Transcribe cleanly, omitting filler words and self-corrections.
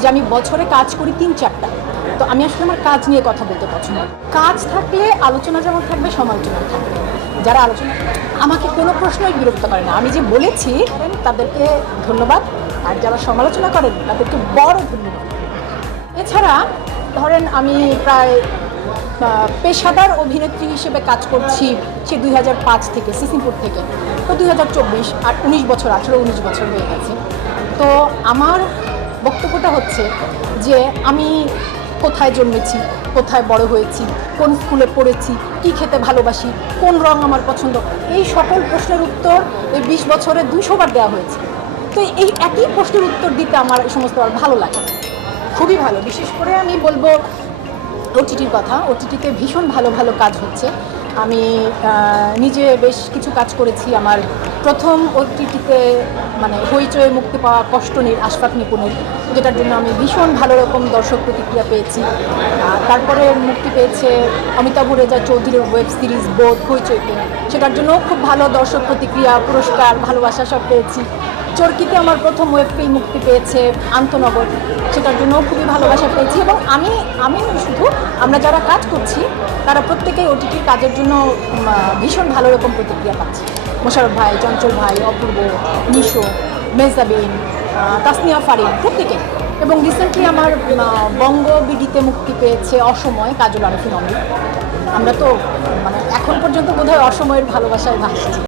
যে আমি বছরে কাজ করি 3-4টা। তো আমি আসলে আমার কাজ নিয়ে কথা বলতে পছন্দ করি। কাজ থাকলে আলোচনা যেমন থাকবে, সমালোচনা থাকবে। যারা আলোচনা আমাকে কোনো প্রশ্নই বিরক্ত করে না। আমি যে বলেছি তাদেরকে ধন্যবাদ, আর যারা সমালোচনা করেন তাদেরকে বড় ধন্যবাদ। এছাড়া ধরেন আমি প্রায় পেশাদার অভিনেত্রী হিসেবে কাজ করছি সে 2005 থেকে, সিসিমপুর থেকে। তো 2024 আর 19 বছর, 18-19 বছর হয়ে গেছে। তো আমার বক্তব্যটা হচ্ছে যে আমি কোথায় জন্মেছি, কোথায় বড় হয়েছি, কোন স্কুলে পড়েছি, কী খেতে ভালোবাসি, কোন রং আমার পছন্দ, এই সকল প্রশ্নের উত্তর এই 20 বছরে 200 বার দেওয়া হয়েছে। তো এই একই প্রশ্নের উত্তর দিতে আমার এই সমস্ত আর ভালো লাগে, খুবই ভালো। বিশেষ করে আমি বলবো ওটিটির কথা। ওটিটিতে ভীষণ ভালো ভালো কাজ হচ্ছে। আমি নিজে বেশ কিছু কাজ করেছি। আমার প্রথম ওটিটিতে মানে হইচয়ে মুক্তি পাওয়া কষ্টনীর আশফাক নিপুণের, যেটার জন্য আমি ভীষণ ভালো রকম দর্শক প্রতিক্রিয়া পেয়েছি। তারপরে মুক্তি পেয়েছে অমিতাভ রেজা চৌধুরীর ওয়েব সিরিজ বোধ হইচইতে, সেটার জন্যও খুব ভালো দর্শক প্রতিক্রিয়া, পুরস্কার, ভালোবাসা সব পেয়েছি। চরকিতে আমার প্রথম ওয়েব ফিল্ম মুক্তি পেয়েছে আন্তনগর, সেটার জন্যও খুবই ভালোবাসা পেয়েছি। এবং আমি শুধু আমরা যারা কাজ করছি তারা প্রত্যেকেই ওটিটির কাজের জন্য ভীষণ ভালো রকম প্রতিক্রিয়া পাচ্ছে। মোশারফ ভাই, চঞ্চল ভাই, অপূর্ব, নিশো, মেজাবিন, তাসনিয়া ফারিন, প্রত্যেকে। এবং রিসেন্টলি আমার বঙ্গ বিডিতে মুক্তি পেয়েছে অসময়, কাজল আরিফিন অমিত। আমরা তো মানে এখন পর্যন্ত বোধহয় অসময়ের ভালোবাসায় ভাসছি।